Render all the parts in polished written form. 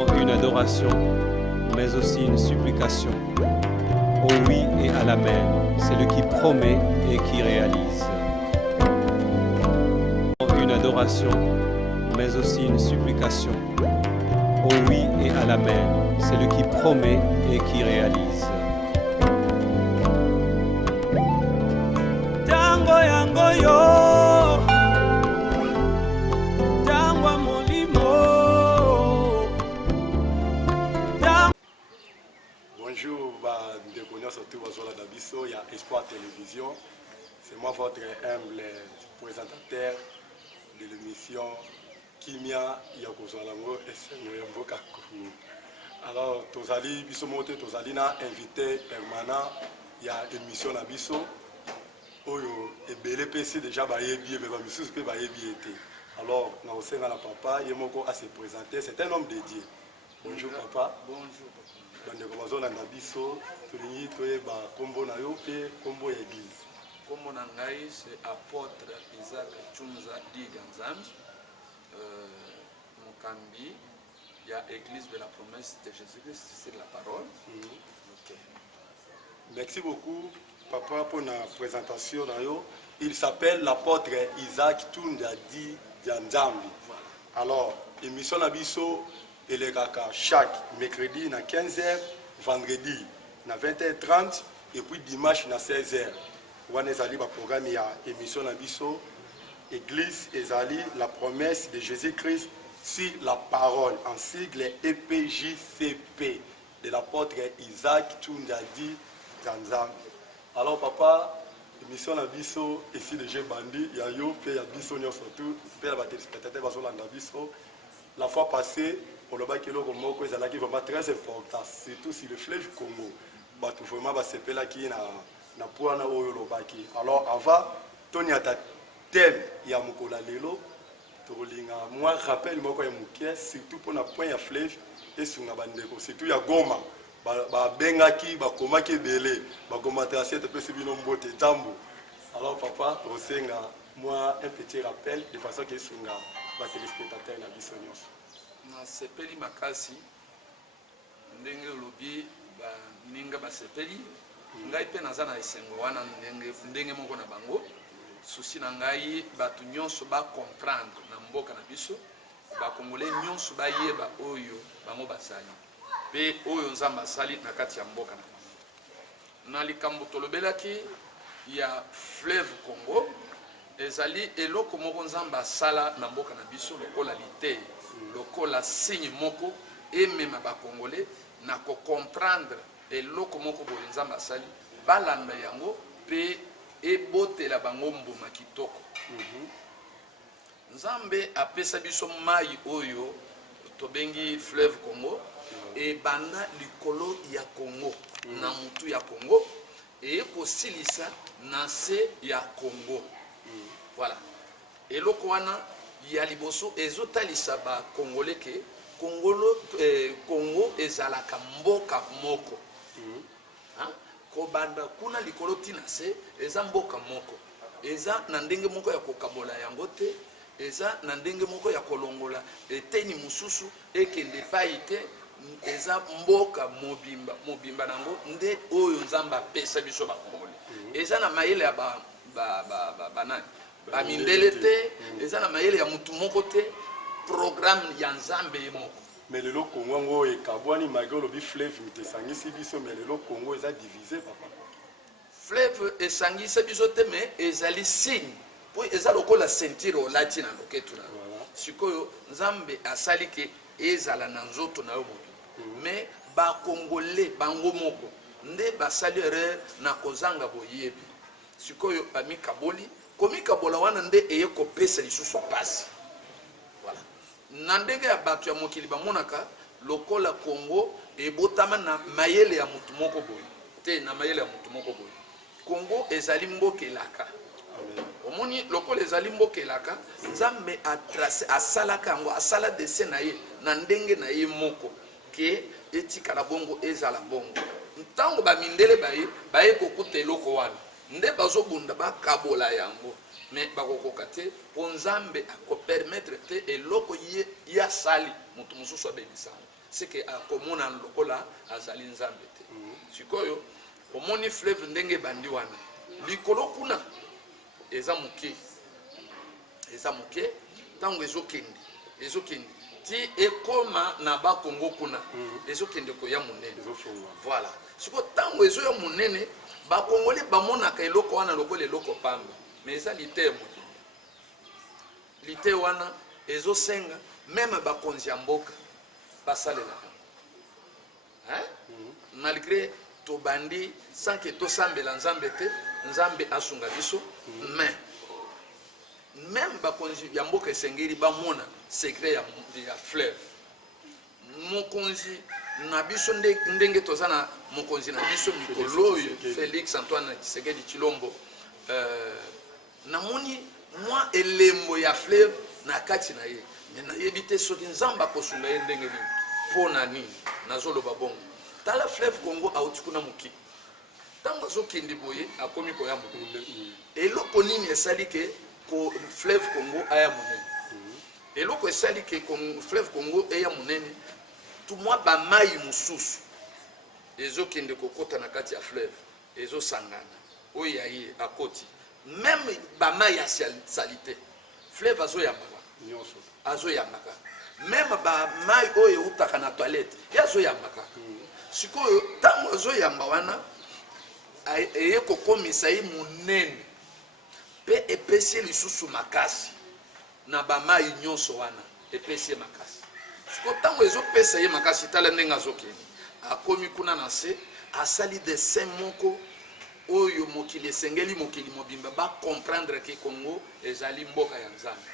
Une adoration, mais aussi une supplication. Au oui et à l'amen, c'est le qui promet et qui réalise. Une adoration, mais aussi une supplication. Au oui et à l'amen, c'est le qui promet et qui réalise. Tango yango yo, tango molimo. Bonjour, ndeko surtout bazola d'Abisso, il y a Espoir Télévision. C'est moi votre humble présentateur de l'émission Kimia Yakozolango et Sengoyambo Kakou. Alors, Tozali, Bisso Mote, Tozali na invité permanent, il y a émission d'Abisso. Oyo, et BLPC déjà bayebi, mais Bamissus peut bayebi été. Alors, na osenga na papa, Yemoko a se présenter, c'est un homme dédié. Bonjour papa. Bonjour. Bandeko bazolanda biso tolingi toyeba kombo na yo pe kombo ya église. Kombo na ngai c'est apôtre Isaac Chunza Diganzambi, mokambi ya église de la promesse de Jésus-Christ, c'est la parole. Okay. Merci beaucoup papa pour la présentation na yo. Il s'appelle l'apôtre Isaac Chunza Diganzambi. Alors, émission na biso et les kaka chaque mercredi à 15h, vendredi à 20h30 et puis dimanche à 16h. On a un programme, il y a émission à Bisso, Église Ezali, la promesse de Jésus-Christ sur la parole, en sigle EPJCP, de l'apôtre Isaac Tundadi Zanzam. Alors papa, émission à Bisso, ici de G Bandi, il y a yo, il y a Bisso surtout, il y a des téléspectateurs qui Bisso. La fois passée, pour le bac qui est vraiment très important, surtout sur le fleuve Congo. Tout vraiment là qui na poana oyo le bac. Alors avant, Tony a thème ya mukola lelo, tolinga moi rappelle moko ya mukie surtout pour na point ya fleuve et sur na bandeko surtout ya Goma. Ba bengaki ba komaki belé, ba Goma tracé te pesi bino mbote tambo. Alors papa, osenga moi un petit rappel de façon que sunga ba téléspectateurs na bisonyos. Na sepeli makasi ndenge lobi ba ninga ba sepeli ngai pe naza na esengo wana ndenge moko na bango susi na ngai batu nyonso ba comprendre na mboka na biso ba kongolais nyonso ba yeba oyo bango basali pe oyo nzamba sali na kati ya mboka na bango na likambo tolobelaki ya fleuve Congo ezali eloko moko nzamba sala na mboka na biso lokola lite lokola signe moko et même ba congolais na ko comprendre eloko moko boye nzamba sali balanda yango pe ebotela bango mbuma kitoko. Nzambe apesa biso mai oyo tobengi fleuve Congo e banda likolo ya Congo na mutu ya Congo e kosilisa na se ya Congo. Voilà. Eloko wana ya liboso ezotalisa ba congolais ke Congo ezalaka mboka moko. Ko banda kuna likolo tina se eza mboka moko. Eza na ndenge moko ya kokabola yango te, eza na ndenge moko ya kolongola eteni mususu ekende paite eza mboka mobimba nango nde oyo nzamba pesa biso ba congolais. Eza na mayele ya banani ba mindele te, eza na mayele ya mutu moko te, programme ya nzambe moko. Mais le Congo ngo e kabwani magolo bi fleuve mitesangisi biso, mais le Congo eza divisé papa. Fleuve esangisi biso te, mais ezali signe po eza lokola ceinture latina loketu na. Sikoyo nzambe asali ke ezala na nzoto na yo moto. Mais ba congolais bango moko nde basali erreur na kozanga boyebi. Sikoyo bami kaboli komika bola wana nde eye kopesa lisusu pasi. Voilà. Na ndenge ya batu ya mokili bamonaka lokola Congo ebotama na mayele ya mutu moko boye. Te na mayele ya mutu moko boye. Congo ezali mboka elaka. Omoni lokola ezali mboka elaka, nzambe a tracé asalaka yango asala dessin na ye na ndenge na ye moko ke etika na bongo ezala bongo. Ntango ba mindele baye kokuta eloko wana. Nde bazobunda bakabola yango mais bakokoka te po nzambe ako permettre te eloko ya sali mutu mususu abebisa c'est que akomona lokola azali nzambe te sikoyo omoni fleuve ndenge bandi wana likolo kuna eza moke ntango ezokende ti ekoma na bakongo kuna ezokende koya monene voilà siko ntango ezoya monene bakongoli bamonaka eloko wana lokola eloko pamba mais eza lite wana ezosenga meme bakonzi ya mboka basalelaka malgré tobandi sans que tosambela nzambe te nzambe asunga biso mais même bakonzi ya mboka esengeli bamona secret ya fleuve mokonzi na biso ndenge toza na mokonzi na biso mikolo oyo Félix Antoine Tshisekedi Tshilombo namoni mwa elembo ya fleuve na kati na ye me nayebi te soki nzambe akosunga ye ndenge nini mpo na nini nazoloba bongo tala fleuve Congo auti kuna moki ntango azokende boye akomi koya monene eloko nini esali ke fleuve Congo aya monene eloko esali ke fleuve Congo eya monene tumwa bamai mosusu ezokende kokota na kati ya fleuve ezosangana oyo ya ye akoti même bamai ya salite fleuve azoyambaka même bamai oyo eutaka na toilette ye azoyambaka sikoyo ntango azoyamba wana eye kokomisa ye monene mpe epesi ye lisusu makasi na bamai nyonso wana epesi ye makasi siko ntango ezopesa ye makasi tala ndenge azokende akomi kuna na se asali dessin moko oyo mokili esengeli mokili mobimba bacomprendre ke Congo ezali mboka ya nzambe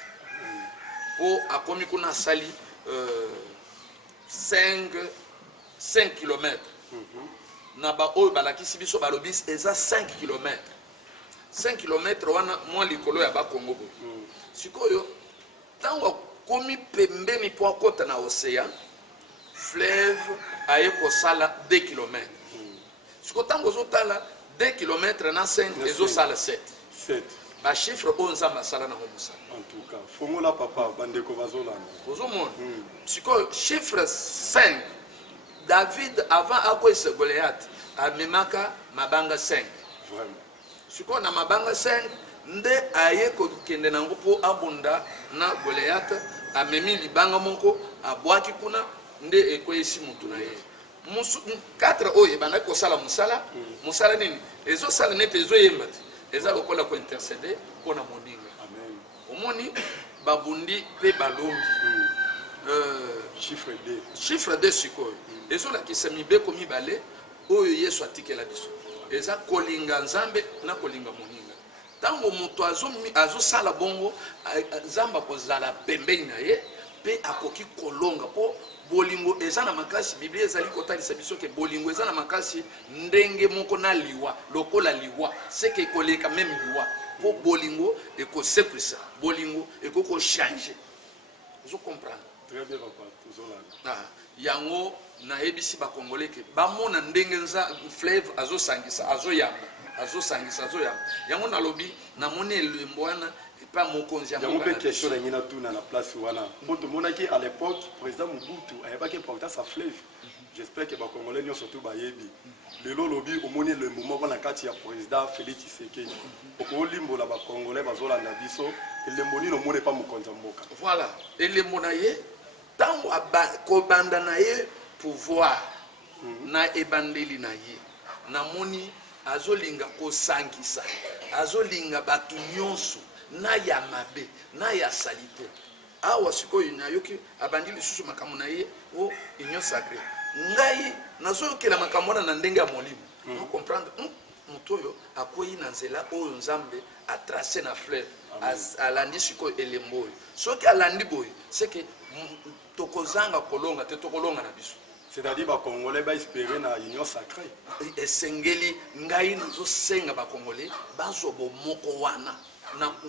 po akomi kuna asali 5 km na baoyo balakisi biso balobisi eza 5 km 5 km wana mwa likolo ya bakongo boye sikoyo ntango akomi pembeni mpo akota na océan fleuve aye kosala 2 km siko ntango ozotala 2 km na 5 ezosala 7 bachiffre oyo nzambe asala nango mosala en tout cas fongola papa bandeko bazolanda ozomona sikoyo chiffre 5 David avant akwesa Goliath amemaka mabanga 5 vraiment sikoyo na mabanga 5 nde aye kokende nango mpo abunda na Goliath amemi libanga moko abwaki kuna nde ekwesi mutu na ye 4 oyo ebandaki kosala mosala nini ezosala nete ezoyemba te eza lokola kointercede mpo na moninga omoni babundi mpe balombi chiffre 2 sikoyo ezolakisa mibeko mibale oyo Yesu atikela biso eza kolinga nzambe na kolinga moninga ntango moto azosala bongo nzambe akozala pembeni na ye mpe akoki kolonga mpo bolingo eza na makasi biblia ezali kotalisa biso ke bolingo eza na makasi ndenge moko na liwa lokola liwa seke ekoleka meme liwa mpo bolingo ekosekwisa bolingo ekokochange ozokomprendre très bien papa tozolanda yango nayebisi bakongole ke bamona ndenge fleuve azosangisa azoyamba yango nalobi namoni elembo wana epa mokonzi ya yango mpe question na ngina tuna na place wana mpo tomonaki à l'époque président Mobutu ayebaki importance ya fleuve j'espère que bakongole nyonso to bayebi lelo lobi omoni elembo moko na kati ya président Félix Tshisekedi okolimbola bakongole bazolanda biso elembo nini omoni epa mokonzi ya mboka voilà elembo na ye ntango kobanda na ye pouvoir na ebandeli na ye namoni azolinga kosangisa azolinga bato nyonso na ya mabe na ya salite awa sikoyo nayoki abandi lisusu makambo na ye o union sacrée ngai nazoyokela makambo wana na ndenge ya molimo no comprendre moto oyo akoyi na nzela oyo nzambe atrace na fleuve alandi sikoyo elembo oyo soki alandi boye seke tokozanga kolonga te tokolonga na biso c'est-à-dire bakongolais baespérer na union sacrée esengeli ngai nazosenga bakongolais bazwa bomoko wana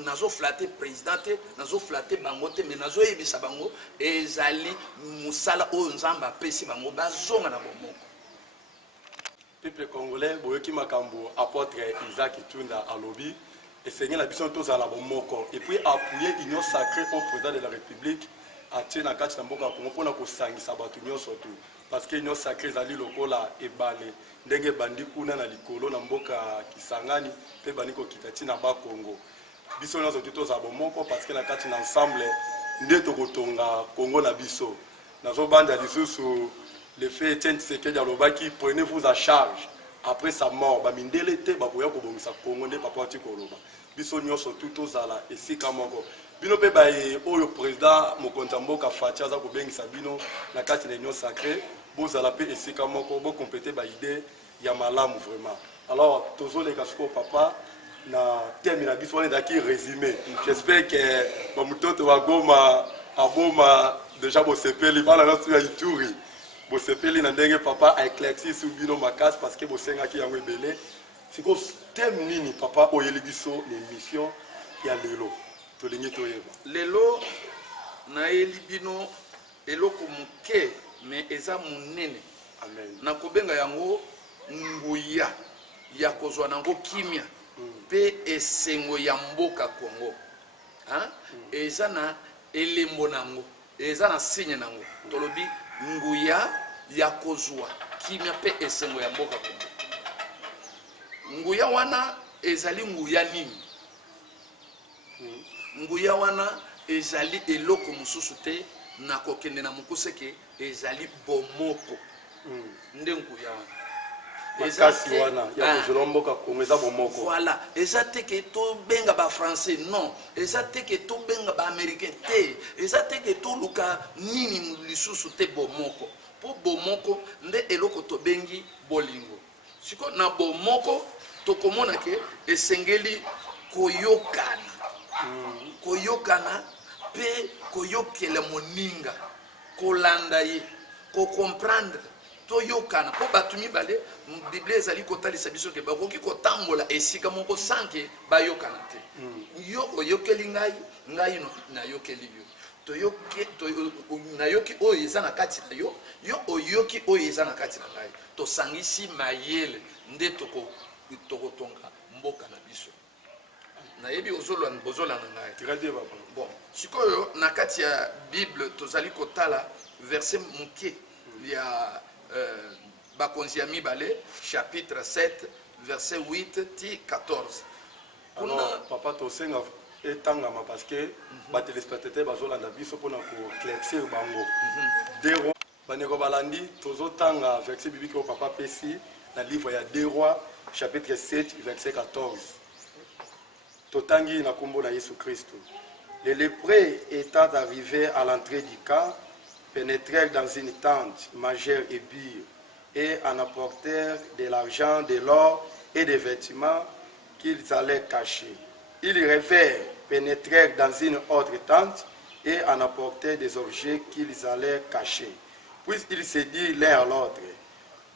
nazoflate président te nazoflate bango te mais nazoyebisa bango ezali mosala oyo nzambe apesi bango bazonga na bomoko peuple congolais boyoki makambo apôtre Isaac Tunda alobi esengeli na biso tozala bomoko et puis appuyer union sacrée au président de la République atie na kati na mboka Congo mpona kosangisa bato nyonso tu parce que union sacrée ezali lokola ebale ndenge ebandi kuna na likolo na mboka Kisangani mpe bandi kokita ntina bakongo biso nyonso tu tozala bomoko parce que na kati na ensemble nde tokotonga Congo na biso nazobanda lisusu le fait Etienne Tshisekedi alobaki prenez-vous à charge après sa mort bamindele te bakoya kobongisa Congo nde papa ati koloba biso nyonso tu tozala esika moko bino pe baye oyo président mokonzi ya mboka Fachi aza kobengisa bino na kati na union sacrée bozala pe esika moko bokomplete baide ya malamu vraiment alors tozoleka sikoyo papa na teme na biso wana ezalaki résumé j'espère que bamutoto bagoma aboma déjà bosepeli bana nyonso ya Ituri bosepeli na ndenge papa aéclairci sur bino makasi parce que bosengaki yango ebele sikoyo teme nini papa oyeli biso l'émission ya lelo tolingi toyeba lelo nayeli bino eloko moke me eza monene amen nakobenga yango nguya ya kozwa nango kimia mpe esengo ya mboka Congo eza na elembo nango eza na signe nango tolobi nguya ya kozwa kimia mpe esengo ya mboka Congo nguya wana ezali nguya nini nguya wana ezali eloko mosusu te na kokende na mokuse ke ezali bomoko nde nguya wana makasi wana ya kozwa mboka Congo eza bomoko voilà eza te ke tobenga ba français non eza te ke tobenga ba américain te eza te ke toluka nini lisusu te bomoko po bomoko nde eloko tobengi bolingo siko na bomoko tokomona ke esengeli koyokana koyokana pe koyokela moninga kolanda ye ko comprendre toyokana po bato mibale Bible ezali kotalisa biso ke bakoki kotambola esika moko sanke bayokana te yo oyokeli ngai ngai nayokeli yo toyoki nayoki oyo eza na kati na yo yo oyoki oyo eza na kati na ngai tosangisi mayele nde tokotonga mboka na biso nayebi bozolana ngai bon sikoyo na kati ya Bible tozali kotala verset moke ya bakonzi ya mibale chapitre 7 verset 8 ti 14 alors papa tosenga etangama parce que batelespectateur bazolanda biso mpona koclaircir bango dero bandeko balandi tozotanga verset biblique oyo papa pesi na livre ya 2 Rois chapitre 7 verset 14 totangi na kombo na Yesu Christ. Les lépreux étant arrivés à l'entrée du camp pénétrèrent dans une tente, mangèrent et burent, et en apportèrent de l'argent, de l'or et des vêtements qu'ils allaient cacher. Ils rêvèrent, pénétrèrent dans une autre tente et en apportèrent des objets qu'ils allaient cacher. Puis ils se dirent l'un à l'autre,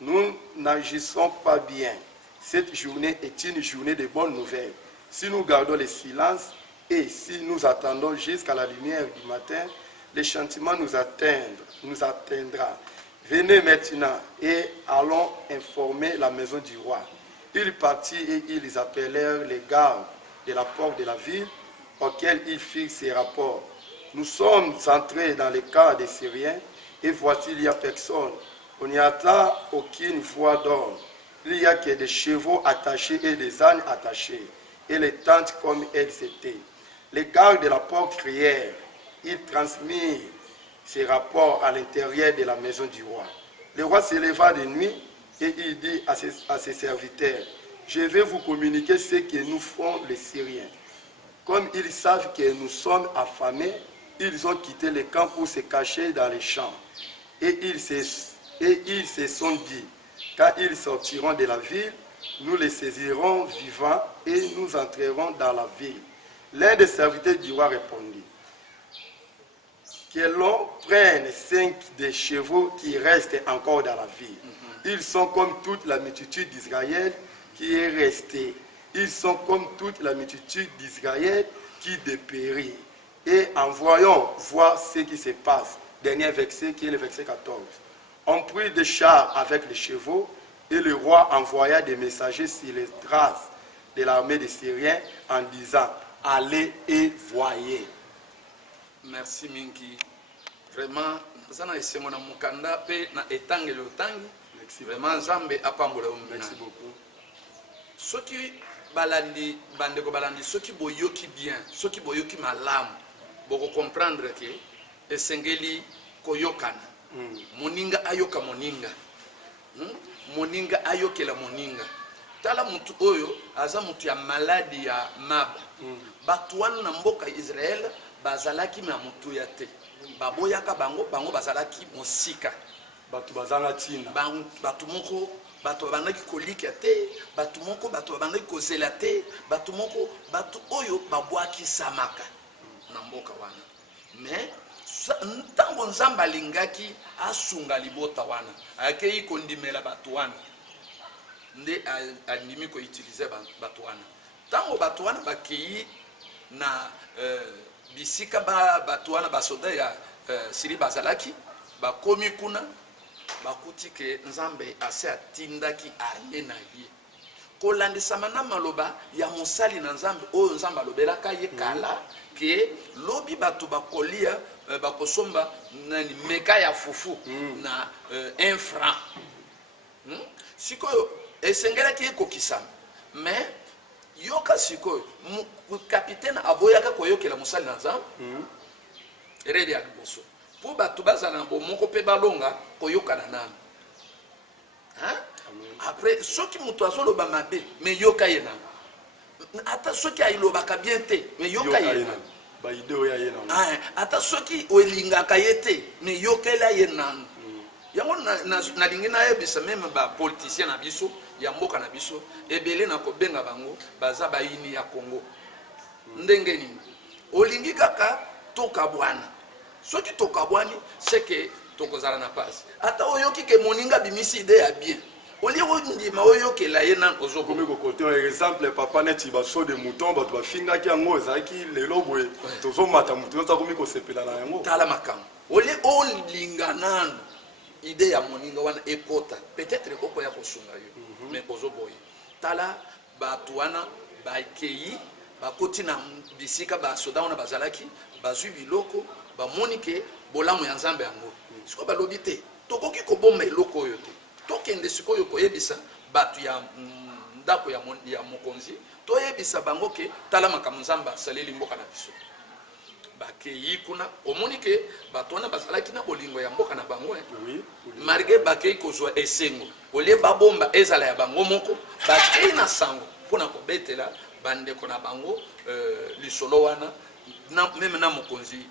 nous n'agissons pas bien. Cette journée est une journée de bonnes nouvelles. Si nous gardons le silence et si nous attendons jusqu'à la lumière du matin, le châtiment nous atteindra. Venez maintenant et allons informer la maison du roi. Ils partirent et ils appelèrent les gardes de la porte de la ville, auxquels ils firent ces rapports. Nous sommes entrés dans le camp des Syriens, et voici, il n'y a personne. On n'y attend aucune voix d'homme. Il n'y a que des chevaux attachés et des ânes attachés, et les tentes comme elles étaient. Les gardes de la porte crièrent. Ils transmirent ces rapports à l'intérieur de la maison du roi. Le roi se leva de nuit et il dit à ses serviteurs, je vais vous communiquer ce que nous font les Syriens. Comme ils savent que nous sommes affamés, ils ont quitté le camp pour se cacher dans les champs. Et ils se sont dit, quand ils sortiront de la ville, nous les saisirons vivants et nous entrerons dans la ville. L'un des serviteurs du roi répondit, que l'on prenne 5 des chevaux qui restent encore dans la ville. Ils sont comme toute la multitude d'Israël qui est restée. Ils sont comme toute la multitude d'Israël qui dépérit. Et en voyant voir ce qui se passe, dernier verset qui est le verset 14. On prit des chars avec les chevaux et le roi envoya des messagers sur les traces de l'armée des Syriens en disant, allez et voyez. Merci Minki. vraiment naza na esengo na mokanda mpe na etangeli otangi vraiment nzambe apambola yo. Merci beaucoup. Soki balandi bandeko balandi soki boyoki bien soki boyoki malamu boko comprendre ke esengeli koyokana. Moninga ayoka moninga. Moninga ayokela moninga. Tala mutu oyo aza mutu ya maladi ya maba. Batu wana na mboka Israel bazalaki na mutu ya te. Baboyaka bango bazalaki mosika. Batu bazanga tina. Batu moko batu babandaki kolika te, batu moko batu babandaki kozela te, batu moko batu oyo babwaki samaka na mboka wana. Mais ntango nzamba lingaki asunga libota wana akei kondimela batu wana nde andimi ko utiliser batu wana. Ntango batu wana bakei na bisika batu wana basoda ya siri bazalaki bakomi kuna bakuti ke nzambe ase atindaki arme na ye kolandisama na maloba ya mosali na nzambe oyo nzambe alobelaka ye kala ke lobi batu bakolia bakosomba nani meka ya fufu na 1 franc. Sikoyo esengelaki ekokisama mais yoka sikoyo capitaine aboyaka koyokela mosali na nzambe eredi ya liboso po bato bazala na bomoko pe balonga koyokana nanu. Après soki mutu azoloba mabe me yoka ye nanu ata soki ayilobaka bien te me yoka ye nanu ba ideo ya ye nanu ata soki olingaka ye te me yokela ye nanu. Yango nalingi nayebisa meme bapoliticien na biso ya mboka na biso ebele na kobenga bango baza bayini ya Congo. Ndenge nini olingi kaka toka bwana soki tokabwani c'est que tokozala na passe ata oyoki ke moninga bimisi ide ya bien oli ondima oyokela ye nan ozokomi ko côté exemple papa neti ba so de mouton ba to finga ki ngo ezaki lelo boye tozo mata mutu to komi ko sepela na yango tala makam oli olinga nan ide ya moninga wana ekota peut-être koko ya kosunga yo mais ozoboye tala batu wana bakei bakoti na bisika ba soda wana bazalaki bazwi biloko bamoni ke bolamu ya nzambe yango siko balobi te tokoki kobomba eloko oyo te tokende sikoyo koyebisa batu ya ndako ya mokonzi toyebisa bango ke tala makambo nzambe asaleli mboka na biso bakei kuna omoni ke batu wana bazalaki na bolingo ya mboka na bango malgré bakei kozwa esengo olie babomba ezala ya bango moko bakei na sango mpona kobetela bandeko na bango lisolo wana meme na mokonzi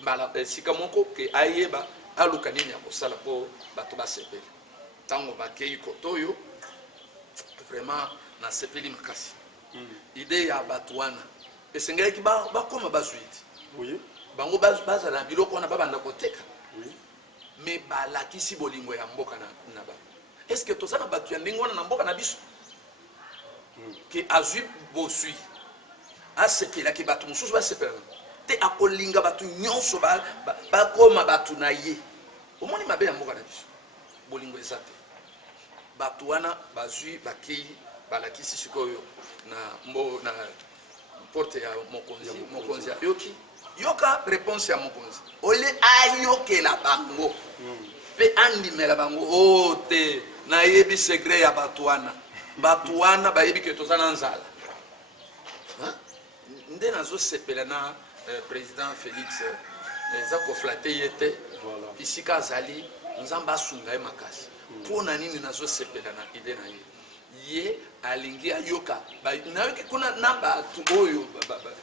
mbala sika moko ke ayeba aluka nini ya kosala po bato basepeli. Tango bakei kotoyo vraiment na sepeli makasi ide ya bato wana esengelaki bakoma bazwiti bango bazala na biloko wana babanda koteka me balakisi bolingo ya mboka na ba. Est-ce que tozana bato ya ndenge wana na mboka na biso ke azwi bosui asepelaki bato mosusu basepela te akolinga batu nyonso bakoma batu na ye omoni mabe ya mboka na biso bolingo eza te batu wana bazwi bakei balakisi sikoyo na porte ya mokonzi ayoki yoka réponse ya mokonzi ole ayokela bango pe andimela bango o te nayebi secret ya batu wana bayebi ke toza na nzala nde nazosepela na président Félix eza koflate ye te isika azali nzambe asunga ye makasi mpona nini nazosepela na ide na ye alingi ayoka nayoki kuna na batu oyo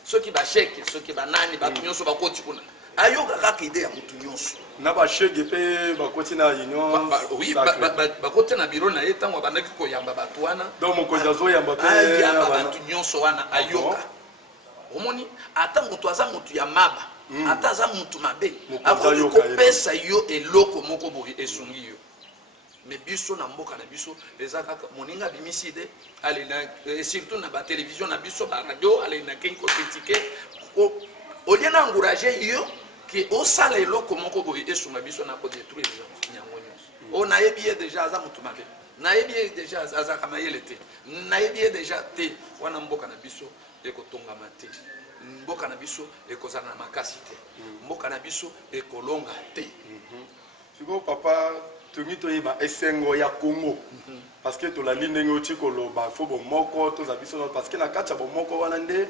soki basheke soki banani batu nyonso bakoti kuna ayoka kaka ide ya mutu nyonso na bashege pe bakoti na union oui bakoti na biro na ye ntango abandaki koyamba batu wana donc mokonzi azoyamba pe ayamba batu nyonso wana ayoka omoni ata mutu aza mutu ya maba ata aza mutu mabe akoki kopesa yo eloko moko boye esungi yo me biso na mboka na biso eza kaka moninga bimisi de ale surtout na ba télévision na biso ba radio ale na kenko critiquer olie na encourager yo ke osala eloko moko boye esunga biso na ko détruire nyango nyonso o na yebi déjà aza mutu mabe na yebi déjà aza kama yele te na yebi déjà te wana mboka na biso ekotongama te mboka na biso ekozala na makasi te mboka na biso ekolonga te siko papa tongi toyeba esengo ya Congo parce que tolandi ndenge oti koloba fo bomoko toza biso parce que na kati ya bomoko wana nde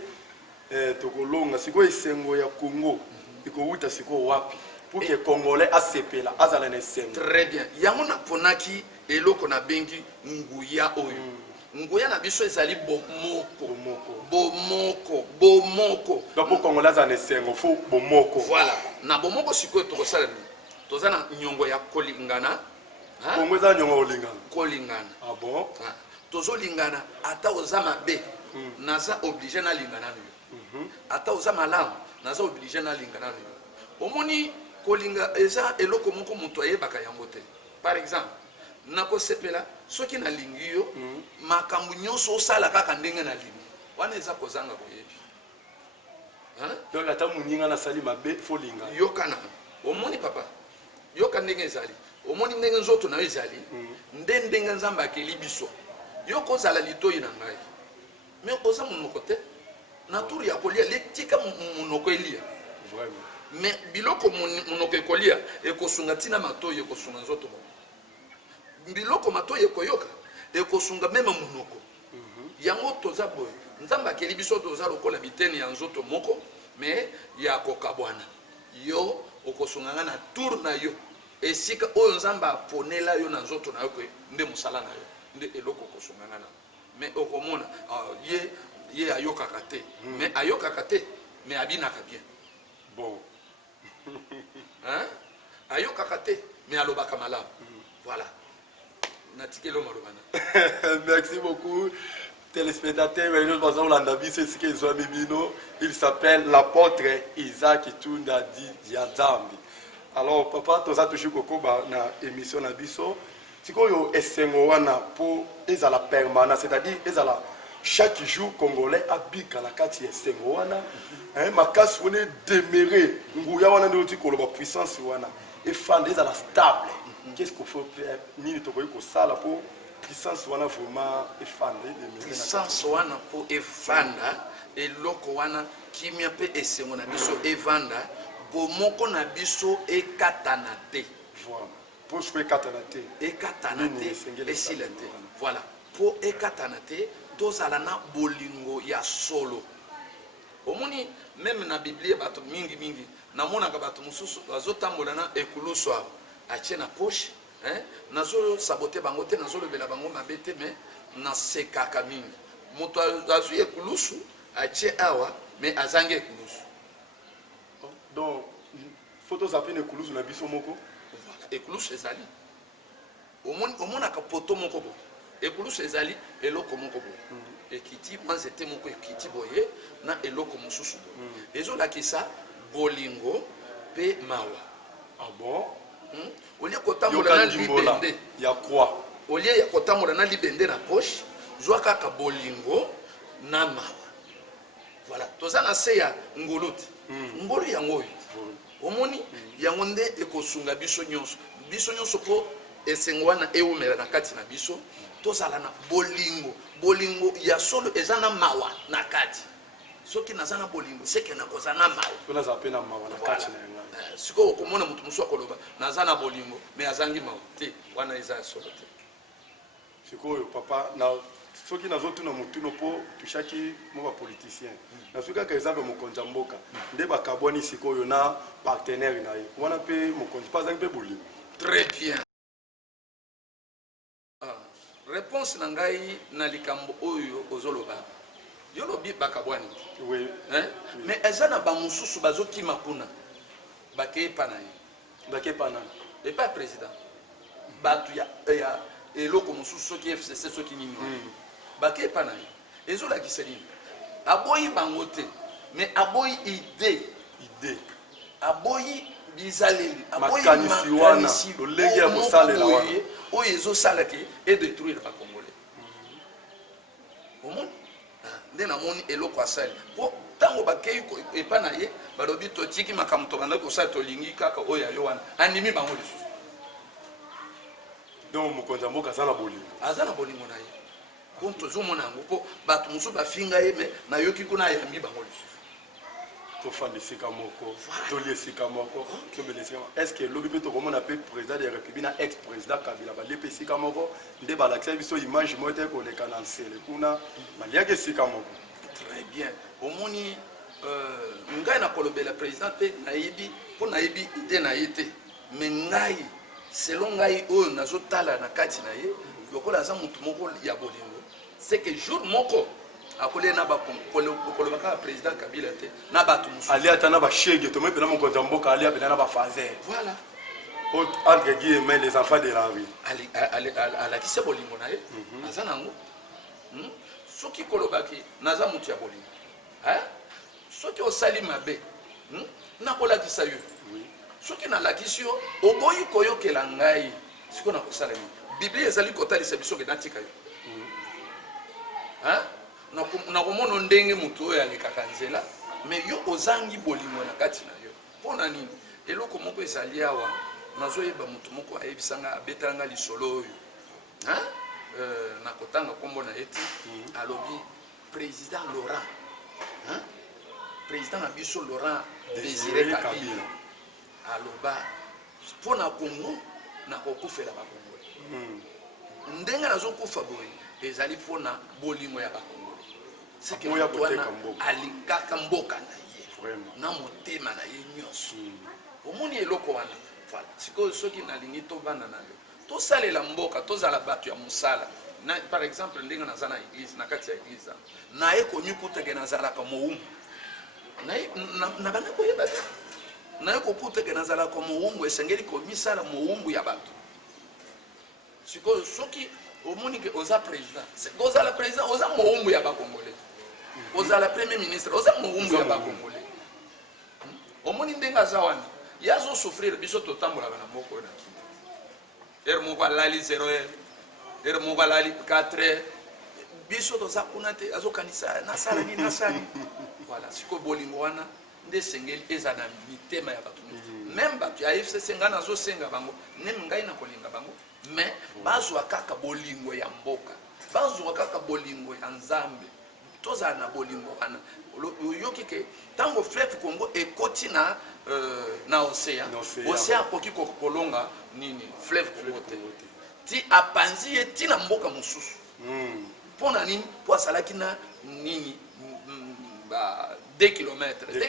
tokolonga siko esengo ya Congo ekowuta siko wapi pour que Congolais asepela azala na esengo. Très bien yango naponaki eloko na bengi nguya oyo nguya na biso ezali bomoko donc pour Congolais azala na esengo fo bomoko. Voilà na bomoko sikoyo tokosala toza na nyongo ya kolingana Congo eza nyongo kolingana ah bon tozolingana ata oza mabe naza obligé na lingana ata oza malamu naza obligé na lingana omoni kolinga eza eloko moko moto ayebaka yango te par exemple nakosepela soki nalingi yo makambo nyonso osala kaka ndenge na lingi wana eza kozanga boyebi donc ata muninga nasali mabe fo linga yokana omoni papa yoka ndenge ezali omoni ndenge nzoto na yo ezali nde ndenge nzambe akeli biso yo kozala litoyi na ngai me oza monoko te na turi ya kolia letika monoko elia me biloko monoko ekolia ekosunga ntina matoyi ekosunga nzoto biloko matoyi ekoyoka ekosunga meme monoko yango toza boye nzambe akeli biso toza lokola biteni ya nzoto moko me ya kokabwana yo okosunganga na tour na yo esika oyo nzambe aponela yo na nzoto na yo nde mosala na yo nde eloko okosunganga na me okomona ye ayokaka te me ayokaka te me abinaka bien bon ayokaka te me alobaka malamu voilà natikelo malobana. Merci beaucoup téléspectateurs et nous passons l'andabis ce qu'ils ont bibino il s'appelle l'apôtre Isaac Tunda di Yadzambi. Alors papa toza touché kokoba na émission na biso sikoyo esengo wana po ezala permanent c'est-à-dire ezala chaque jour congolais abika na kati esengo wana makasi wana demeurer nguya wana ndio tikoloba puissance wana et fande ezala stable. Qu'est-ce qu'il faut faire ni to ko sala po puissance wana vraiment efande puissance wana po efanda eloko wana kimia pe esengo na biso evanda bomoko na biso ekatana te voilà pour jouer katana te esila te voilà po ekatana te tozala na bolingo ya solo omoni même na biblia bato mingi namonaka bato mosusu bazotambola na ekulusu awo atie na poche nazo sabote bango te nazolobela bango mabe te me nasekaka mingi moto azwi ekulusu atie awa me azangi ekulusu donc photos apine ekulusu na biso moko ekulusu ezali omonaka poto moko bo ekulusu ezali eloko moko bo ekiti manzete moko ekiti boye na eloko mosusu bo ezolakisa bolingo pe mawa ah bon olia kotambola na libende ya quoi olia ya kotambola na libende na poche zwa kaka bolingo na mawa voilà toza na se ya nguluti ngulu yango oyo omoni yango nde ekosunga biso nyonso po esengo wana eumela na kati na biso tozala na bolingo ya solo eza na mawa na kati soki naza na bolingo seke nakoza na mawa na kati na sikoyo okomona moto mosusu akoloba naza na bolingo me azangi mawa te wana eza ya solo te sikoyo papa na soki nazotuna motuno mpo tushaki mo bapoliticien nasoki kaka exemple mokonzi ya mboka nde bakabwani sikoyo na partenaire na ye wana mpe mokonzi mpe azangi mpe bolingo. Très bien. Réponse na ngai na likambo oyo ozoloba yolobi bakabwani oui mais ezana ba mususu bazokima kuna bakepa na ye bakepa na et pas président batu ya eloko mususu soki FCC soki nini bakepa na ye ezola kiselini aboyi bango te mais aboyi idée aboyi bizaleli aboyi makanisi wana olenge ya kosalela wana oyo ezosalaki et détruire ba Congolais omoni nde namoni eloko asali po ntango bakei epa na ye balobi totiki makambo tobanda kosala tolingi kaka oyo ayo wana andimi bango lisusu donc mokonzi ya mboka aza na bolingo na ye po tozomona yango po bato mosusu bafinga ye me nayoki kuna ayambi bango lisusu tofanda esika moko tolia esika moko tobela esika moko. Est-ce que lobi mpe tokomona mpe président de la république na ex président Kabila balie mpe esika moko nde balakisa biso image moko te koleka na nsele kuna baliaki esika moko? Très bien. Omoni ngai nakolobela président mpe nayebi mpo nayebi ide na ye te, mais ngai selon ngai oyo nazotala na kati na ye lokola aza motu moko ya bolingo, c'est que jour moko akolia na bakoloba kaka président Kabila te na bato mosusu ali ata na bashege tomoi mpena mokonzi ya mboka ali apena na bafazer voilà entre guillemets les enfants de la rue alakisa bolingo na ye aza nango. Soki kolobaki naza motu ya bolingo, soki osali mabe nakolakisa yo, soki nalakisi yo oboyi koyokela ngai siko nakosala nini. Biblia ezali kotalisa biso ke natika yo nakomona ndenge motu oyo alekaka nzela, mais yo ozangi bolingo na kati na yo. Mpona nini? Eloko moko ezali awa nazoyeba motu moko ayebisanga abetalanga lisolo oyo nakotanga kombo na ye ti alobi président Laurent président na biso Laurent Désiré Kabila aloba mpona Congo nakokufela bakongole ndenge nazokufa boye ezali mpona bolingo ya bakongole. Seke moto wana alingaka mboka na ye na motema na ye nyonso. Omoni eloko wana voilà. Sikoyo soki nalingi tobanda na yo tosalela mboka tozala bato ya mosala par exemple ndenge naza na église na kati ya église naye komi kuteke nazalaka mowumbu na banda koyeba te naye kokuteke nazalaka mowumbu esengeli komisala mowumbu ya bato. Sikoyo soki omoni ke oza président ozala président oza mowumbu ya bakongole, ozala premier ministre oza mowumbu ya bakongole. Omoni ndenge aza wana yazo souffrir biso totambolaka na moko na kiti moko alali 0 heure moko alali 4 biso toza kuna te azokanisa nasala nini nasala voilà. Siko bolingo wana nde sengeli eza na mitema ya bato même bato ya FCC nga nazosenga bango nem ngai na kolinga bango, mais bazwa kaka bolingo ya mboka, bazwa kaka bolingo ya nzambe, tozala na bolingo wana yoki ke tango fleuve Congo ekoti na océan akoki kolonga nini fleuve Congo te ti apanzi ye tina mboka mosusu. Mpona nini? Po asalaki na nini 2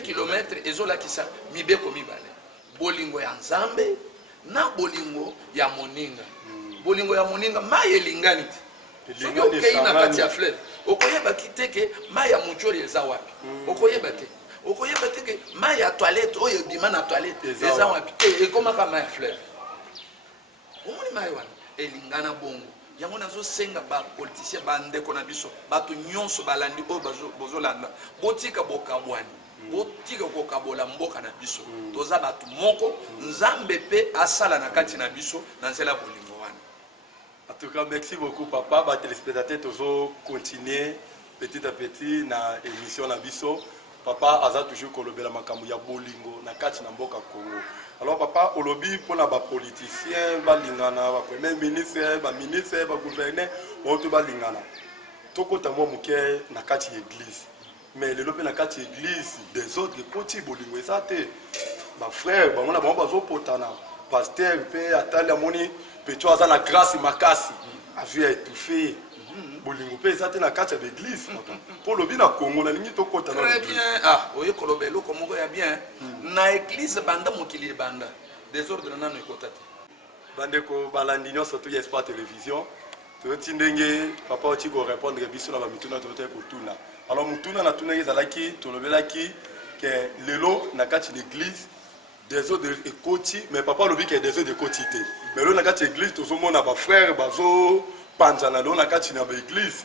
km ezolakisa mibeko mibale, bolingo ya nzambe na bolingo ya moninga. Bolingo ya moninga mai elingani te, soki okei na kati ya fleuve okoyeba kiteke mai ya muchori eza wapi, okoyeba te. Okoyeba te ke mai ya toilette oyo ebima na toilette eza wapi, ekomaka mai ya fleuve. Omoni mai wana elingana bongo yango nazosenga bapoliticien bandeko na biso bato nyonso balandi oyo bozolanda botika bokabwani botika kokabola mboka na biso toza bato moko nzambe pe asala na kati na biso na nzela bolingo wana. En tout cas, merci beaucoup papa. Ba téléspectateurs toujours continuer petit à petit na émission na biso. Papa aza toujours kolobela makambo ya bolingo na kati na mboka Congo. Alors papa olobi pona ba politicien balingana ba premier ministre ba ministre ba gouverneur oto balingana. Tokota mo muke na kati église. Mais le lope na kati église des autres côté bolingo ezate. Ba frère ba mona ba bazo potana. Pasteur pe atali amoni peto aza na grâce makasi. A vu étouffé. Bolingo pe ezate na kati ya l'église. Pour lobi na Congo na ningi tokota na. Très bien. Oye kolobelo komoko ya bien. Na église banda mokili banda. Désordre nano ekota te. Bandeko balandi nyonso to ya Espoir Télévision. Toti ndenge papa oti ko répondre biso na ba mituna tote kotuna. Alors mutuna na tuna ezalaki tolobelaki que lelo na kati l'église des autres ekoti mais papa lobi que des autres ekoti te. Mais lo na kati église tozomona ba frère bazo panzana lo na kati na ba église.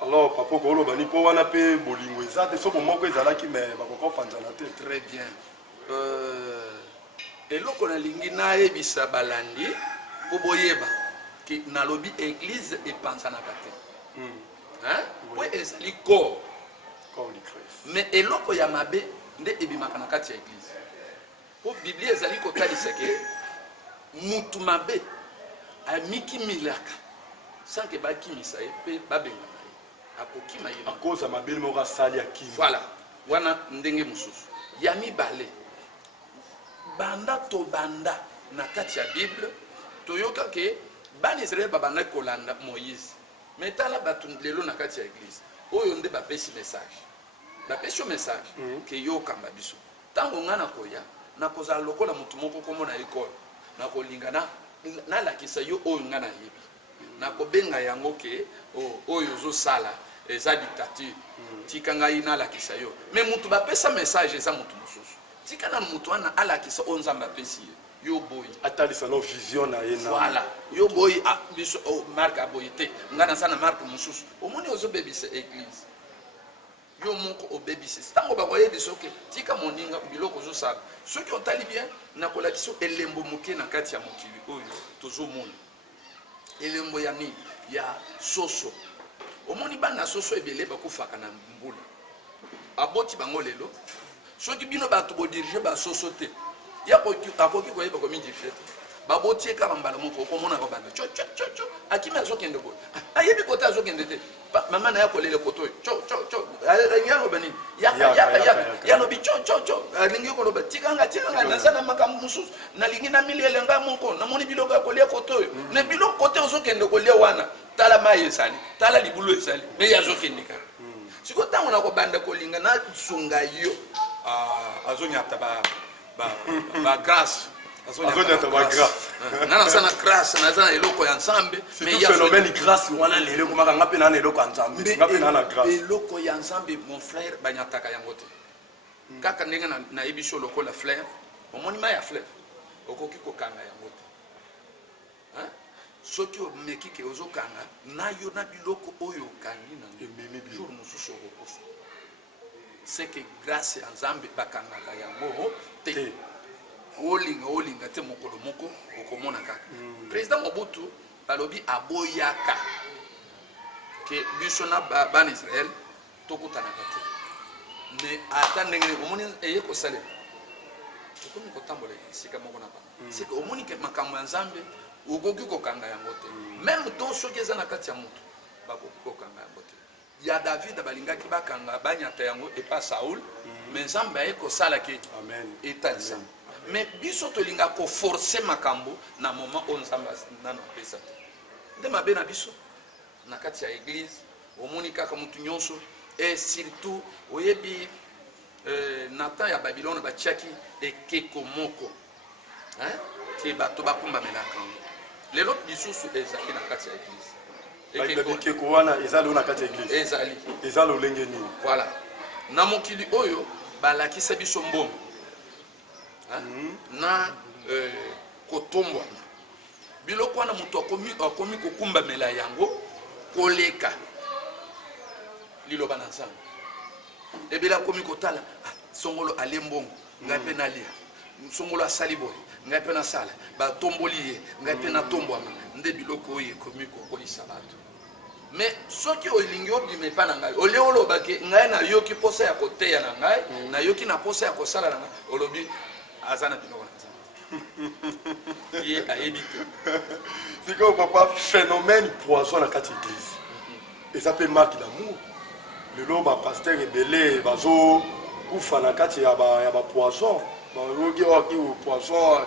Alors papa ko loba ni po wana pe bolingo ezate so moko ezalaki mais bakoko panzana te. Très bien. Eloko na lingi na ebisa balandi po boyeba ki nalobi église epanzanaka te. Po ezali corps du Christ. Mais eloko ya mabe nde ebimaka na kati ya église. Po Biblia ezali kotalisa ke mutu mabe amiki milaka sans que bakimisa ye pe babengana ye akokima ye à cause de ma belle mora sali akimi. Voilà wana ndenge mususu ya mibale banda to banda na kati ya Bible toyoka ke bana Israël babanda kolanda Moïse mais tala batu lelo na kati ya église oyo nde bapesi message ke yo kamba biso tango ngana koya na kozala lokola mutu moko komona ekolo na kolingana na lakisa yo oyo ngana yebi na kobenga yango ke oyo zo sala eza dictature tika ngai na lakisa yo mais mutu bapesa message eza mutu mususu tika na mutu wana alakisa o nzamba pesi yo boy atalisa no vision na yena voilà yo boy biso marque aboyete ngana sana marque mususu omoni ozo bebisa église yo moko obebisa tango bakoye biso ke tika moninga biloko zo sala soki otali bien na kolakisa elembo moke na kati ya mokili oyo tozo mona elembo ya nini ya soso omoni bana soso ebele bakufaka na mbula aboti bango lelo soki bino bato bodirige basoso te akoki koyeba komidirige te baboti ekaka mbala moko okomona kobanda cho akimi azokende boye ayebi kote azokende te mama na ya kolela koto oyo yaloba nini yalobi cho alingi koloba tikanga naza na makambo mosusu nalingi na miliele nga moko namoni biloko ya kolia koto oyo na biloko kote ozokende kolia wana tala mai ezali tala libulu ezali me yazokende kaka siko ntango na kobanda kolinga na sunga yo azonyata ba grâce azonyata ba grâce nana sana grâce naza na eloko ya nzambe mais ya phénomène grâce wana lelo komaka ngape na eloko ya nzambe ngape na grâce eloko ya nzambe mon frère banyataka yango te kaka ndenge na yebiso lokola fleur omoni mai ya fleur okoki kokanga yango te soki omeki ke ozokanga na yo na biloko oyo okangi na jour mosusu okokofa c'est que grâce ya nzambe bakangaka yango te olinga te mokolo moko okomona kaka président Mobutu balobi aboyaka ke biso na bana Israël tokutanaka te mais ata ndenge omoni eye kosalela okomi kotambola esika moko na bana c'est que omoni ke makambo ya nzambe okoki kokanga yango te même to soki eza na kati ya motu bakoki kokanga yango te ya David balingaki bakanga banyata yango epa Saul mais nzambe aye kosala ke etalisa mais biso tolinga koforce makambo na moment oyo nzambe nano apesa te nde mabe na biso na kati ya église omoni kaka mutu nyonso et surtout oyebi na temps ya Babylone batiaki ekeko moko ke bato bakumbamelaka lelo lisusu ezali na kati ya église ekeko wana ezali na kati ya église ezali olenge nini voilà na mokili oyo balakisa biso mbongo na kotombwana biloko wana moto akomi kokumbamela yango koleka liloba na nzambe ebele akomi kotala songolo ale mbongo ngai mpe nalia songolo asali boye ngai mpe nasala batomboli ye ngai mpe natombwama nde biloko oyo ekomi kokolisa bato mais soki olingi obima epa na ngai olie oloba ke ngai nayoki posa ya koteya na ngai nayoki na posa ya kosala na ngai olobi aza na biloko na nzambe ye ayebi te sikoyo papa phénomène poison na kati église eza mpe marque d'amour lelo bapaster ebele bazokufa na kati ya bapoison bayoki oki poison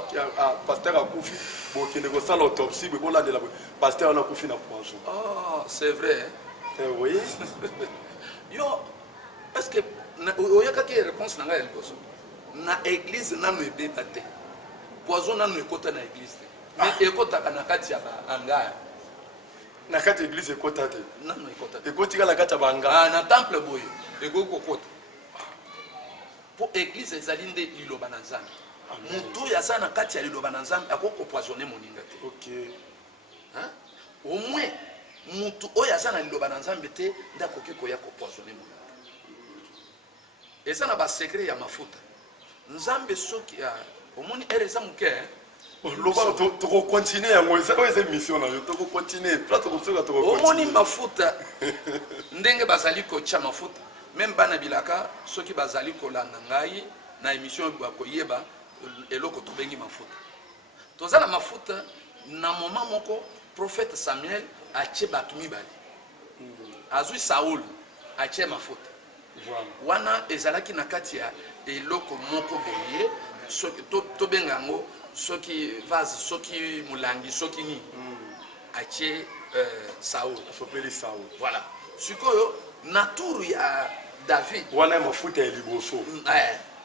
paster akufi bokende kosala autopsie bolandela paster wana akufi na poison. C'est vrai oui yo est-ce que oyakaki réponse na ngai ya liboso na église nano ebeba te poison nano ekota na église te mais ekotaka na kati ya baangaya na kati ya église ekota te nano ekota te ekotika na kati ya baangaya na temple boye ekoki kokota po église ezali nde liloba na nzambe moto oyo aza na kati ya liloba na nzambe akoki kopoisonne moninga te au moins moto oyo aza na liloba na nzambe te nde akoki koya kopoisonne moninga eza na basekret ya mafuta nzambe soki omoni ere eza moke loba tokokontinue yango oyo eza émission na yo tokokontinue pla tokosoka omoni mafuta ndenge bazali kotya mafuta même bana bilaka soki bazali kolanda ngai na émission bakoyeba eloko tobengi mafuta toza na mafuta na moment moko prophète Samuel atie bato mibale azwi Saul atie mafuta wana ezalaki na kati ya eloko moko boye soki tobenga yango soki vase soki mulangi soki nini atie Saul. Voilà. Sikoyo naturu ya David. Wana mafuta ya liboso.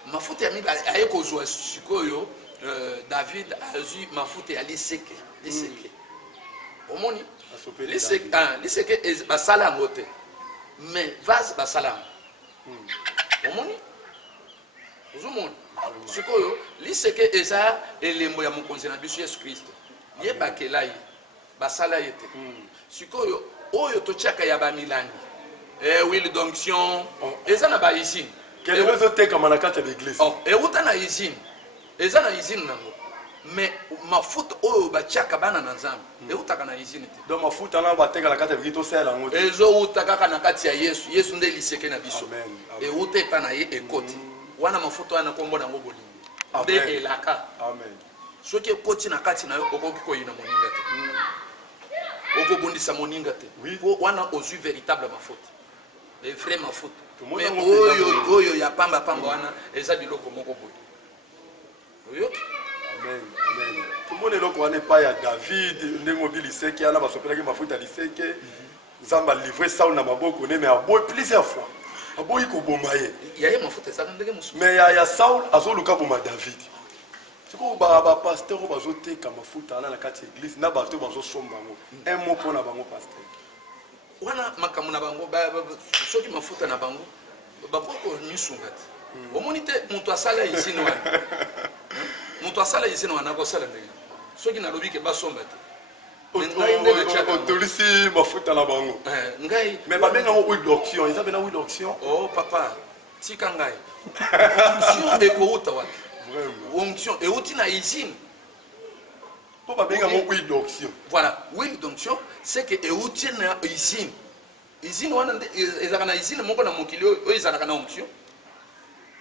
Mafuta ya miba ayekozwa sikoyo David azu mafuta ya liseke. Omoni? Liseke basala ngote. Mais vase basala. Omoni? Ozomoni? Sikoyo liseke eza elembo ya mokonzi na biso Yesu Kristo. Yeba kelai basala yete. Sikoyo oyo tochaka ya ba milangi. Huile d'onction eza na ba usine. Quel est le thé comme na kata d'église? Euta na usine. Eza na usine nango. Mais mafuta oyo bachaka bana na nzambe. Euta kana usine te. Donc mafuta na bateka na kata bito sala ngote. Ezo uta kaka na kati ya Yesu. Yesu nde liseke na biso. Amen. Euta epa na ye ekoti. Wana mafuta wana kombo nango bolingo. Nde elaka. Amen. Soki ekoti na kati na yo okoki koyina moninga te. Okobundisa moninga te. Wana ozwi véritable mafuta. Les vrais mafuta. Mais oyo ya pamba wana eza biloko moko boye. Oyo? Amen. Amen. Tout le monde est là qu'on n'est pas ya David, ndenge liseke ana basopelaki mafuta liseke. Nzamba livré ça na maboko ne mais aboy plusieurs fois. Aboyi ko bomaye. Ya mafuta ça ndenge musu. Mais ya Saul azoluka boma David. Siko ba pasteur bazote ka mafuta na kati église na bato bazosomba ngo. Un mot pour na bango pasteur. Wana makamu na bango soki mafuta na bango bakoko misunga te omoni te mutu asala izini wana mutu asala izini wana ko sala ndenge soki na lobi ke basomba te ngai ndenge chaka otolisi mafuta na bango ngai mais ba benga huile d'onction ils appellent huile d'onction. Oh papa tika ngai onction ekouta wana vraiment onction euti na izini. Pour pas bien huile d'onction. Voilà, huile d'onction, c'est que euti na usine. Usine wana ezaka na usine moko na mokili oyo ezaka na onction.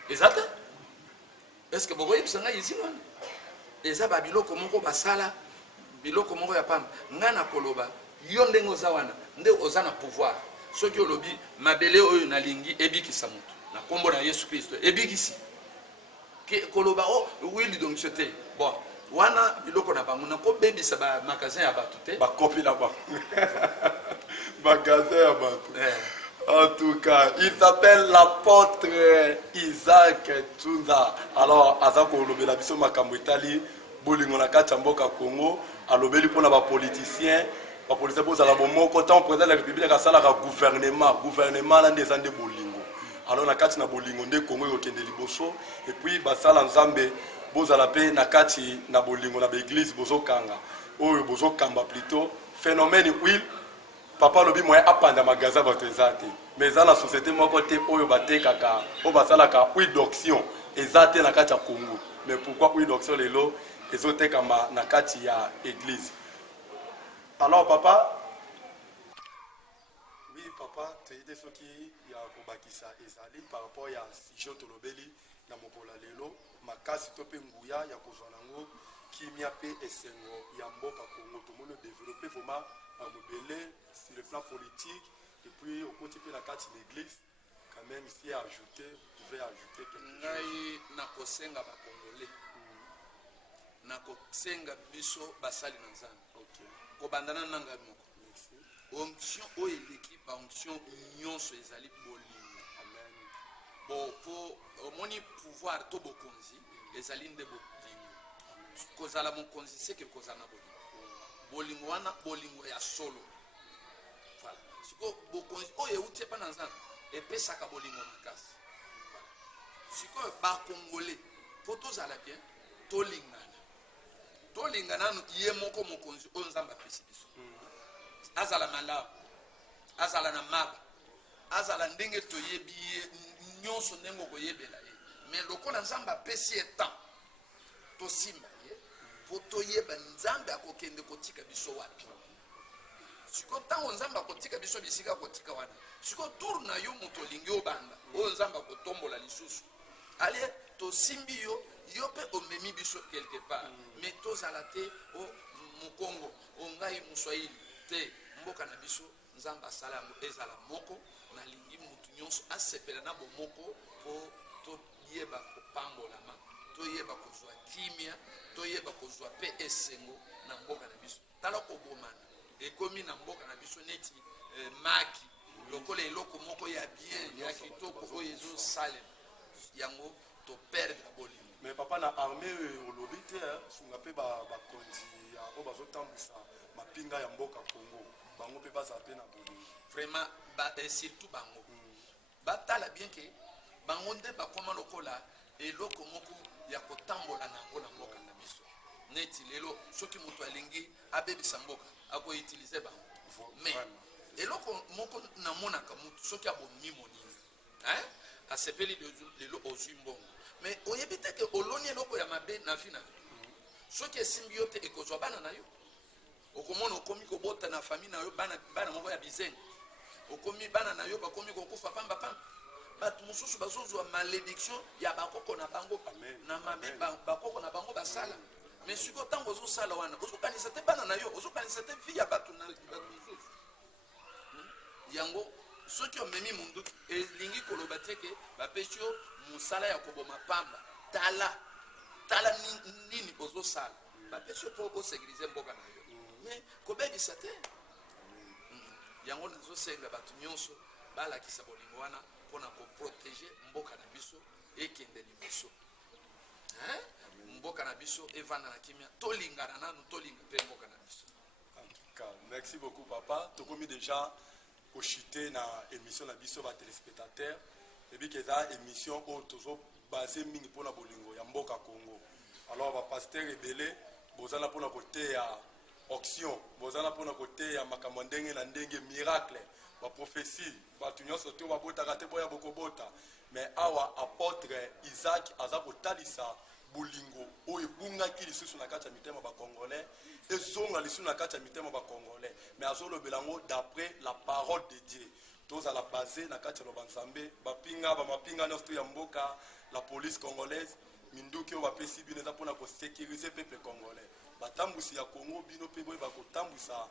Ezata? Est-ce que bokoyi bisanga usine wana? Eza ba biloko moko basala, biloko moko ya pamba. Ngana koloba, yo ndenge oza wana, nde oza na pouvoir. Soki olobi mabele oyo na lingi ebikisa mutu. Na kombo na Yesu Kristo ebikisi. Koloba huile d'onction te. Bon. Wana biloko na bango na ko bebisa ba magasin ya bato te ba copie là-bas magasin ya bato. En tout cas, il s'appelle l'apôtre Isaac Tunda. Alors azako lobela biso makambo etali bolingo na kati mboka Congo alobeli pona ba politicien bozala bomoko tant président de la République ka sala ka gouvernement na ndeza nde bolingo. Alors na kati na bolingo nde Congo yo kende liboso et puis basala nzambe bozala pe na kati na bolingo na l'église bozokanga oyo bozokamba plutôt phénomène huile papa lobi moyen apanda magasin bato ezate mais za la société moko te oyo batekaka o basalaka huile d'onction ezate na kati ya Congo. Mais pourquoi huile d'onction lelo ezotekama na kati ya église? Alors papa oui papa toyede soki ya kobakisa ezali par rapport ya sujet tolobeli na mokola lelo makasi to pe nguya ya kozwa nango kimia pe esengo ya mboka Congo tomoni développer vraiment mobile sur le plan politique et puis au côté de la carte de l'église quand même ici à ajouter vous pouvez ajouter quelque chose. Ngai na kosenga ba congolais na kosenga biso basali na nzambe OK ko bandana nanga moko merci onction o l'équipe onction nyonso ezali bolingo amen bo po moni pouvoir to bokonzi ezali nde bolingo kozala mokonzi c'est que kozana bolingo wana bolingo ya solo voilà siko bokonzi oyo euti pa na nzambe epesaka bolingo makasi voilà siko ba congolais po tozala bien tolingana ye moko mokonzi oyo nzambe apesi biso azala malamu azala na maba azala ndenge toyebi ye nyonso ndenge koyebela ye mais lokola nzambe apesi ye temps tosimba ye po toyeba nzambe akokende kotika biso wapi siko ntango nzambe akotika biso bisika kotika wana siko tour na yo moto olingi obanda oyo nzambe akotombola lisusu ale tosimbi yo yo pe omemi biso quelque part mais tozala te o mokongo ongai muswahili te mboka na biso nzamba asala yango ezala moko nalingi mutu nyonso asepela na bomoko po toyeba kopambolama toyeba kozwa kimia toyeba kozwa pe esengo na mboka na biso tala kobomana ekomi na mboka na biso neti maki lokola eloko moko ya bien ya kitoko oyo ezosalema yango toperdre bolingo. Mais papa na armée olobi te sunga mpe bakonzi oyo bazotambwisa mapinga ya mboka Congo bango mpe bazala mpe na bolingo vraiment surtout bango batala bien ke bango nde bakoma lokola eloko moko ya kotambola nango na mboka na biso neti lelo soki moto alingi abebisa mboka akoutilize bango mais eloko moko namonaka motu soki abomi moninga asepeli lelo ozwi mbongo mais oyebi te ke oloni eloko ya mabe na vi na yo soki esimbi yo te ekozwa bana na yo okomona okomi kobota na famille na yo bana moko ya bizengi okomi bana na yo bakomi kokufa pamba pamba bato mosusu bazozwa malédiction ya bakoko na bango na mabe bakoko na bango basala mais siko ntango ozosala wana ozokanisa te bana na yo ozokanisa te vi ya bato mosusu yango soki omemi mundu elingi koloba te ke bapesi yo mosala ya koboma pamba tala nini bozosala bapesi yo mpo bosécurize mboka na yo mais kobebisa te yango nazosenga bato nyonso balakisa bolingo wana mpona koprotege mboka na biso ekende liboso mboka na biso evanda na kimia tolingana nanu tolinga mpe mboka na biso. En tout cas, merci beaucoup papa tokomi déjà kochite na émission na biso batelespectateur ebi keza émission oyo tozobase mingi mpona bolingo ya mboka Congo. Alors bapaster ebele bozala mpona koteya auction bozala mpona koteya makambo ndenge na ndenge miracle baprophétie bato nyonso te babotaka te boya bokobota mais awa apôtre Isaac aza kotalisa bolingo oyo ebungaki lisusu na kati ya mitema bakongolais ezonga lisusu na kati ya mitema bakongolais mais azolobela yango d'après la parole de Dieu tozala basé na kati ya loba nzambe bamapinga nyonso to ya mboka la police congolaise minduki oyo bapesi bino eza mpona kosécurize peuple congolais batambwisi ya Congo bino mpe boyeba kotambwisa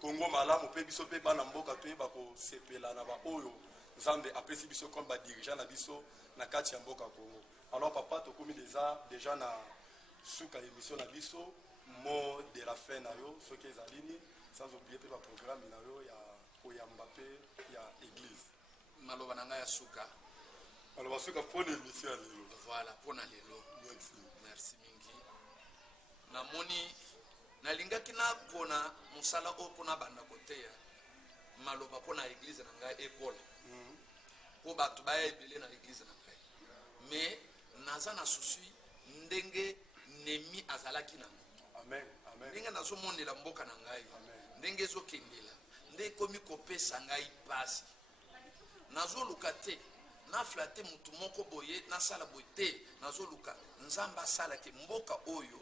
Congo malamu mpe biso mpe bana mboka toyeba kosepela na baoyo nzambe apesi biso comme badirigeant na biso na kati ya mboka Congo. Alors papa tokomi déjà na suka émission na biso mot de la fin na yo soki ezalini sans oublier mpe baprogramme na yo ya koyamba mpe ya église maloba na ngai ya suka maloba suka mpona émission ya lelo voilà mpona lelo merci mingi namoni nalingaki napona mosala oyo mpona banda koteya maloba mpona église na ngai ekola mpo bato baya ebele na église na ngai mais naza na susi ndenge nemi azalaki nango ndenge nazomonela mboka na ngai ndenge ezokendela nde ekomi kopesa ngai pasi nazoluka te naflate mutu moko boye nasala boye te nazoluka nzambe asalaki mboka oyo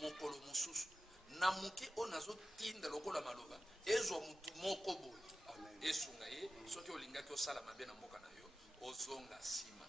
mokolo mosusu na moke oyo nazotinda lokola maloba ezwa mutu moko boye esunga ye soki olingaki osala mabe na mboka na yo ozonga nsima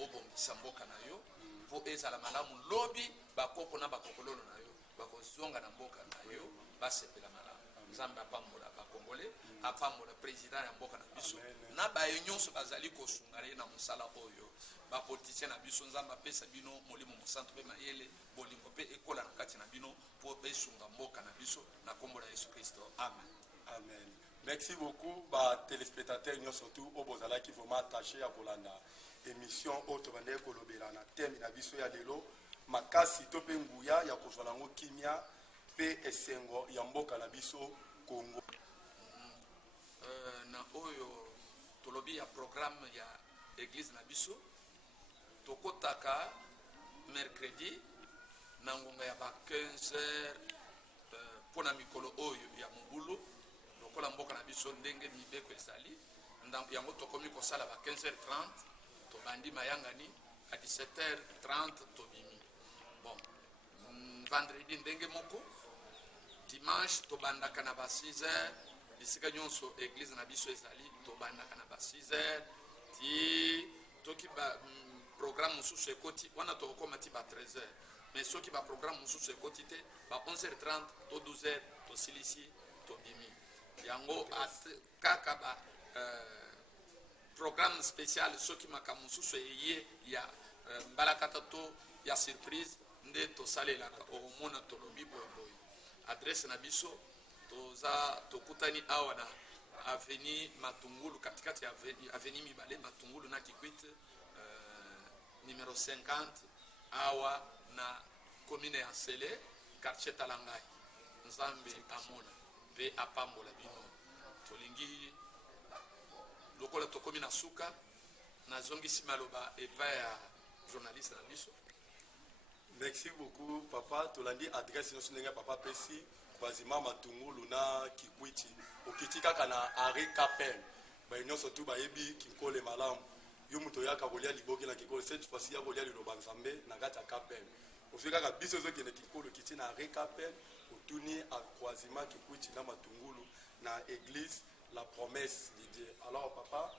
obongisa mboka na yo mpo ezala malamu lobi bakoko na bakokololo na yo bakozonga na mboka na yo basepela malamu nzambe apambola bakongole apambola président ya mboka na biso na baye nyonso bazali kosunga ye na mosala oyo bapoliticien na biso nzambe apesa bino molimo mosantu mpe mayele bolingo mpe ekola na kati na bino mpo esunga mboka na biso na kombo na Yesu Kristo amen. Merci beaucoup batelespectateurs nyonso tu oyo bozalaki vraiment attaché ya kolanda émission oyo tobandeki kolobela na teme na biso ya lelo makasi to mpe nguya ya kozwa nango kimia mpe esengo ya mboka na biso Congo. Na oyo tolobi ya programme ya église na biso tokotaka mercredi na ngonga ya ba 15h mpona mikolo oyo ya mobulu lokola mboka na biso ndenge mibeko ezali yango tokomi kosala ba 15h30 tobandi mayangani à 17h30 tobimi bon vendredi ndenge moko dimanche tobandaka na ba 6h bisika nyonso église na biso ezali tobandaka na ba 6h ti toki ba programme mosusu ekoti wana tokokoma ti ba 13h mais soki ba programme mosusu ekoti te ba 11h30 to 12h tosilisi tobimi yango kaka ba programme spécial soki makambo mosusu eye ya mbalakata to ya surprise nde tosalelaka omona tolobi boyeboye. Adresse na biso toza tokutani awa na avenue Matungulu, katikati ya avenue Mibale Matungulu na Kikwit, numéro 50 awa na commune ya Sele, quartier Talangai. Nzambe amona pe apambola bino tolingi lokola tokomi na suka na zongisi maloba epa ya journaliste na biso. Merci beaucoup papa. Tolandi adresse no sunenga papa pesi kwazima Matungulu na Kikwiti okiti kaka na are Kapel ba nyonso tu ba yebi kinkole malamu yo muto yaka kolia liboki na kikole cette fois-ci ya kolia liloba nzambe na kata Kapel ofika ka biso zo kene kikolo kiti na are Kapel otuni a kwazima Kikwiti na Matungulu na église la promesse de Dieu. Alors papa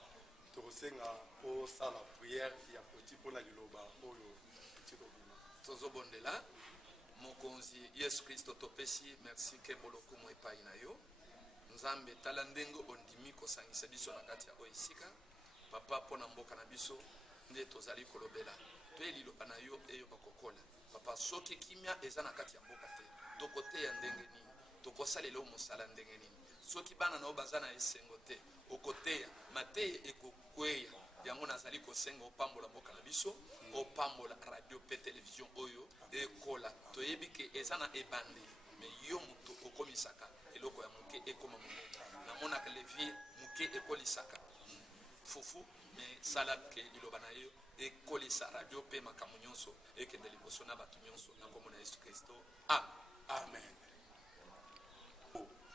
tosenga o sala prière ya petit pona liloba oyo kitiko tozobondela mokonzi Yesu Kristo topesi merci ke boloko mo epai na yo nzambe tala ndenge ondimi kosangisa biso na kati ya oisika papa pona mboka na biso nde tozali kolobela pe liloba na yo eyo bakokola papa soki kimia eza na kati ya mboka te tokoteya ndenge nini tokosalela mosala ndenge nini soki bana na baza na esengo te okoteya mateye ekokweya yango nazali kosenga opambola mboka na biso opambola radio pe television oyo ekola toyebi ke eza na ebandeli me yo moto okomisaka eloko ya moke ekoma monene namonaka levier moke ekolisaka fufu me sala ke liloba na yo ekolisa radio pe makambo nyonso ekende liboso na bato nyonso na kombo na Yesu Kristo amen.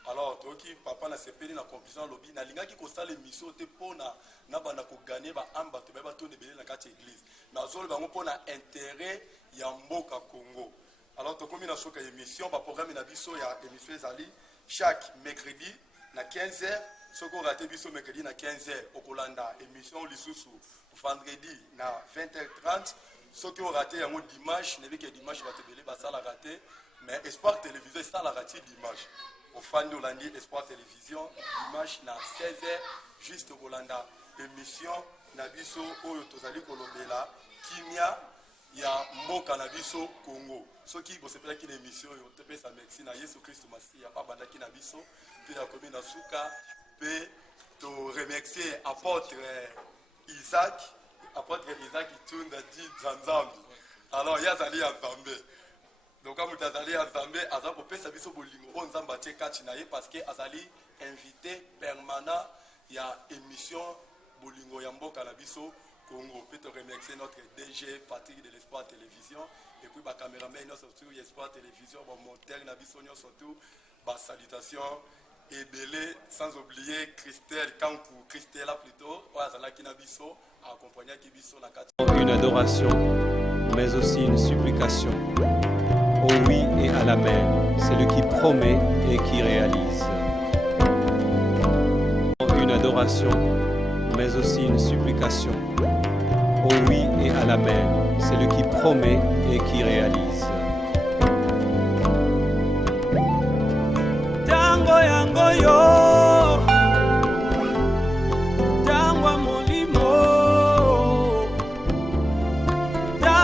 Alors toki papa na sepeli na conclusion lobi na lingaki ko sala émission te pona na bana ko gagner ba amba to ba to nebele na kati église na zolo bango pona intérêt ya mboka Congo. Alors to komi na soka émission ba programme na biso ya émission ezali chaque mercredi na 15h soko raté biso mercredi na 15h okolanda émission lisusu vendredi na 20h30 soko raté yango dimanche nebeke dimanche ba tebele ba sala raté mais espoir télévision ça la raté dimanche au fan de Hollandi Espoir Télévision dimanche na 16h juste Rolanda émission na biso oyo tozali kolobela kimia ya mboka na biso Congo soki bosepela ki na émission yo te pesa merci na Yesu Kristo Masia abanda ki na biso puis na commune na suka pe to remercier apôtre Isaac Itunda dit Zanzambi. Alors yazali ya Nzambe. Donc comme Azali Azambe aza ko pesa biso bolingo on nzamba tie kati na ye parce que azali invité permanent ya émission bolingo ya mboka na biso Congo. Peut te remercier notre DG Patrick de l'Espoir Télévision et puis ba caméraman no surtout Espoir Télévision ba monteur na biso no surtout ba salutations et belé sans oublier Christelle Kankou Christella plutôt azala ki na biso accompagner ki biso na kati. Une adoration mais aussi une supplication. Au oui et à l'amen, c'est le qui promet et qui réalise. Une adoration, mais aussi une supplication. Au oui et à l'amen, c'est le qui promet et qui réalise. Tango yango yo.